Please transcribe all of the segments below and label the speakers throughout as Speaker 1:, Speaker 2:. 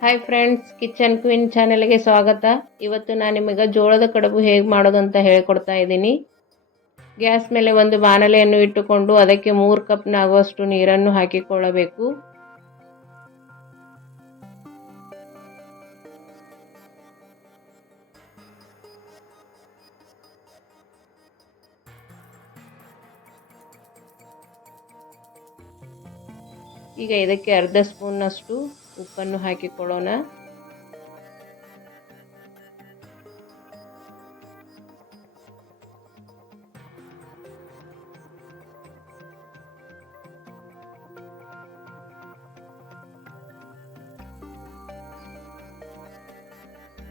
Speaker 1: Hi friends kitchen queen ಚಾನೆಲ್ಗೆ ಸ್ವಾಗತ. ಇವತ್ತು ನಾನು ನಿಮಗೆ ಜೋಳದ ಕಡುಬು ಹೇಗೆ ಮಾಡೋದು ಅಂತ ಹೇಳ್ಕೊಡ್ತಾ ಇದ್ದೀನಿ. ಗ್ಯಾಸ್ ಮೇಲೆ ಒಂದು ಬಾಣಲೆಯನ್ನು ಇಟ್ಟುಕೊಂಡು ಅದಕ್ಕೆ ಮೂರು ಕಪ್ನಾಗುವಷ್ಟು ನೀರನ್ನು ಹಾಕಿಕೊಳ್ಳಬೇಕು. ಈಗ ಇದಕ್ಕೆ ಅರ್ಧ ಸ್ಪೂನ್ನಷ್ಟು ಉಪ್ಪನ್ನು ಹಾಕಿಕೊಳ್ಳೋಣ.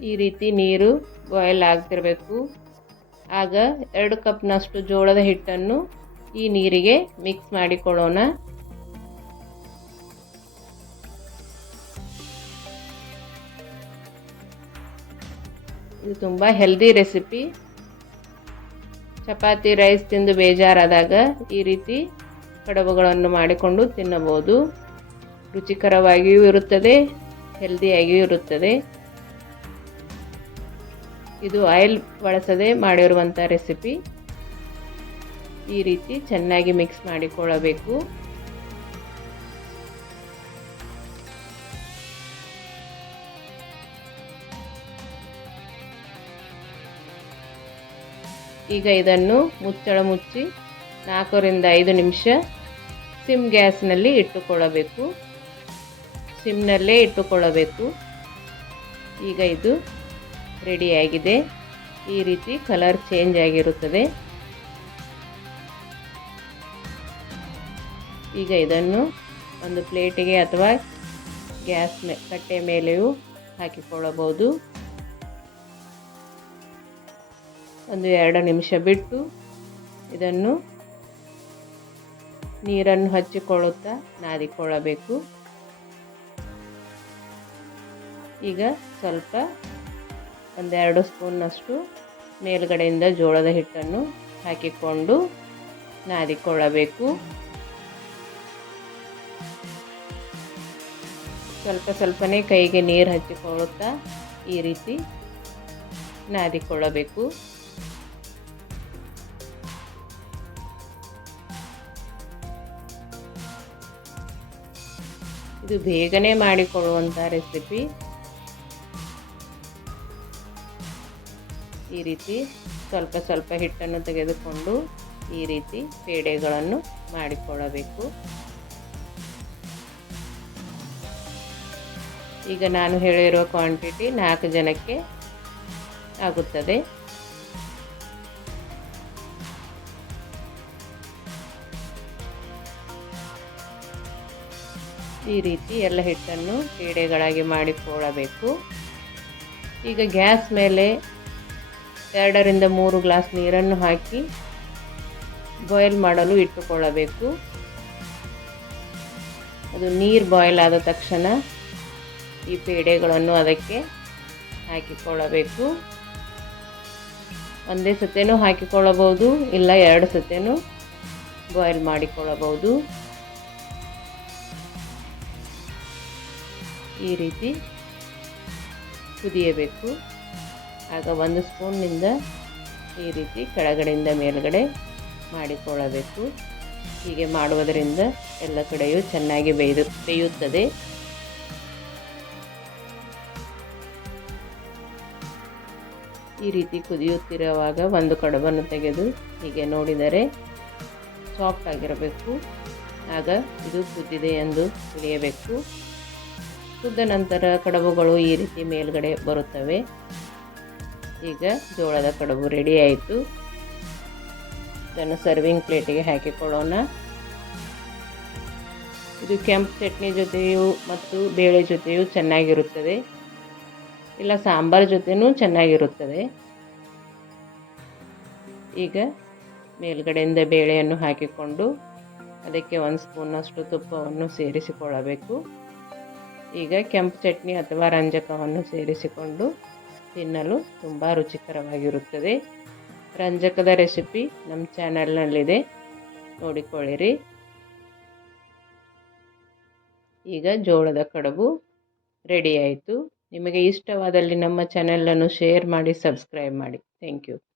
Speaker 1: ಈ ರೀತಿ ನೀರು ಬಾಯ್ಲ್ ಆಗ್ತಿರಬೇಕು. ಆಗ ಎರಡು ಕಪ್ನಷ್ಟು ಜೋಳದ ಹಿಟ್ಟನ್ನು ಈ ನೀರಿಗೆ ಮಿಕ್ಸ್ ಮಾಡಿಕೊಳ್ಳೋಣ. ಇದು ತುಂಬ ಹೆಲ್ದಿ ರೆಸಿಪಿ ಚಪಾತಿ ರೈಸ್ ತಿಂದು ಬೇಜಾರಾದಾಗ ಈ ರೀತಿ ಕಡುಬುಗಳನ್ನು ಮಾಡಿಕೊಂಡು ತಿನ್ನಬಹುದು. ರುಚಿಕರವಾಗಿಯೂ ಇರುತ್ತದೆ ಹೆಲ್ದಿಯಾಗಿಯೂ ಇರುತ್ತದೆ. ಇದು ಆಯಿಲ್ ಬಳಸದೆ ಮಾಡಿರುವಂಥ ರೆಸಿಪಿ ಈ ರೀತಿ ಚೆನ್ನಾಗಿ ಮಿಕ್ಸ್ ಮಾಡಿಕೊಳ್ಳಬೇಕು. ಈಗ ಇದನ್ನು ಮುಚ್ಚಳ ಮುಚ್ಚಿ ನಾಲ್ಕರಿಂದ ಐದು ನಿಮಿಷ ಸಿಮ್ ಗ್ಯಾಸ್ನಲ್ಲಿ ಇಟ್ಟುಕೊಳ್ಳಬೇಕು. ಸಿಮ್ನಲ್ಲೇ ಇಟ್ಟುಕೊಳ್ಳಬೇಕು. ಈಗ ಇದು ರೆಡಿಯಾಗಿದೆ ಈ ರೀತಿ ಕಲರ್ ಚೇಂಜ್ ಆಗಿರುತ್ತದೆ. ಈಗ ಇದನ್ನು ಒಂದು ಪ್ಲೇಟಿಗೆ ಅಥವಾ ಗ್ಯಾಸ್ ಮೇ, ಕಟ್ಟೆ ಮೇಲೆಯೂ ಹಾಕಿಕೊಳ್ಳಬಹುದು. ಒಂದು ಎರಡು ನಿಮಿಷ ಬಿಟ್ಟು ಇದನ್ನು ನೀರನ್ನು ಹಚ್ಚಿಕೊಳ್ಳುತ್ತಾ ನಾದಿಕೊಳ್ಳಬೇಕು. ಈಗ ಸ್ವಲ್ಪ ಒಂದೆರಡು ಸ್ಪೂನ್ನಷ್ಟು ಮೇಲ್ಗಡೆಯಿಂದ ಜೋಳದ ಹಿಟ್ಟನ್ನು ಹಾಕಿಕೊಂಡು ನಾದಿಕೊಳ್ಳಬೇಕು. ಸ್ವಲ್ಪ ಸ್ವಲ್ಪನೇ ಕೈಗೆ ನೀರು ಹಚ್ಚಿಕೊಳ್ಳುತ್ತಾ ಈ ರೀತಿ ನಾದಿಕೊಳ್ಳಬೇಕು. ಇದು ಬೇಗನೆ ಮಾಡಿಕೊಳ್ಳುವಂಥ ರೆಸಿಪಿ ಈ ರೀತಿ ಸ್ವಲ್ಪ ಸ್ವಲ್ಪ ಹಿಟ್ಟನ್ನು ತೆಗೆದುಕೊಂಡು ಈ ರೀತಿ ಪೇಡೆಗಳನ್ನು ಮಾಡಿಕೊಳ್ಳಬೇಕು. ಈಗ ನಾನು ಹೇಳಿರುವ ಕ್ವಾಂಟಿಟಿ ನಾಲ್ಕು ಜನಕ್ಕೆ ಆಗುತ್ತದೆ. ಈ ರೀತಿ ಎಲ್ಲ ಹಿಟ್ಟನ್ನು ಪೇಡೆಗಳಾಗಿ ಮಾಡಿಕೊಳ್ಳಬೇಕು. ಈಗ ಗ್ಯಾಸ್ ಮೇಲೆ ಎರಡರಿಂದ ಮೂರು ಗ್ಲಾಸ್ ನೀರನ್ನು ಹಾಕಿ ಬಾಯ್ಲ್ ಮಾಡಲು ಇಟ್ಟುಕೊಳ್ಳಬೇಕು. ಅದು ನೀರು ಬಾಯ್ಲ್ ಆದ ತಕ್ಷಣ ಈ ಪೇಡೆಗಳನ್ನು ಅದಕ್ಕೆ ಹಾಕಿಕೊಳ್ಳಬೇಕು. ಒಂದೇ ಸತೆನೂ ಹಾಕಿಕೊಳ್ಳಬಹುದು, ಇಲ್ಲ ಎರಡು ಸತೆನೂ ಬಾಯ್ಲ್ ಮಾಡಿಕೊಳ್ಳಬಹುದು. ಈ ರೀತಿ ಕುದಿಯಬೇಕು. ಆಗ ಒಂದು ಸ್ಪೂನ್ನಿಂದ ಈ ರೀತಿ ಕೆಳಗಡೆಯಿಂದ ಮೇಲುಗಡೆ ಮಾಡಿಕೊಳ್ಳಬೇಕು. ಹೀಗೆ ಮಾಡುವುದರಿಂದ ಎಲ್ಲ ಕಡೆಯೂ ಚೆನ್ನಾಗಿ ಬೇಯ್ದು ಬೇಯುತ್ತದೆ. ಈ ರೀತಿ ಕುದಿಯುತ್ತಿರುವಾಗ ಒಂದು ಕಡುಬನ್ನು ತೆಗೆದು ಹೀಗೆ ನೋಡಿದರೆ ಸಾಫ್ಟ್ ಆಗಿರಬೇಕು. ಆಗ ಇದು ಕುದ್ದಿದೆ ಎಂದು ತಿಳಿಯಬೇಕು. ಕುದ್ದ ನಂತರ ಕಡಬುಗಳು ಈ ರೀತಿ ಮೇಲ್ಗಡೆ ಬರುತ್ತವೆ. ಈಗ ಜೋಳದ ಕಡಬು ರೆಡಿ ಆಯಿತು. ಇದನ್ನು ಸರ್ವಿಂಗ್ ಪ್ಲೇಟಿಗೆ ಹಾಕಿಕೊಳ್ಳೋಣ. ಇದು ಕೆಂಪು ಚಟ್ನಿ ಜೊತೆಯೂ ಮತ್ತು ಬೇಳೆ ಜೊತೆಯೂ ಚೆನ್ನಾಗಿರುತ್ತದೆ. ಇಲ್ಲ, ಸಾಂಬಾರ್ ಜೊತೆಯೂ ಚೆನ್ನಾಗಿರುತ್ತದೆ. ಈಗ ಮೇಲ್ಗಡೆಯಿಂದ ಬೇಳೆಯನ್ನು ಹಾಕಿಕೊಂಡು ಅದಕ್ಕೆ ಒಂದು ಸ್ಪೂನಷ್ಟು ತುಪ್ಪವನ್ನು ಸೇರಿಸಿಕೊಳ್ಳಬೇಕು. ಈಗ ಕೆಂಪು ಚಟ್ನಿ ಅಥವಾ ರಂಜಕವನ್ನು ಸೇರಿಸಿಕೊಂಡು ತಿನ್ನಲು ತುಂಬ ರುಚಿಕರವಾಗಿರುತ್ತದೆ. ರಂಜಕದ ರೆಸಿಪಿ ನಮ್ಮ ಚಾನಲ್ನಲ್ಲಿದೆ. ನೋಡಿಕೊಳ್ಳಿರಿ. ಈಗ ಜೋಳದ ಕಡುಬು ರೆಡಿ ಆಯಿತು. ನಿಮಗೆ ಇಷ್ಟವಾದಲ್ಲಿ ನಮ್ಮ ಚಾನೆಲನ್ನು ಶೇರ್ ಮಾಡಿ, ಸಬ್ಸ್ಕ್ರೈಬ್ ಮಾಡಿ. Thank you.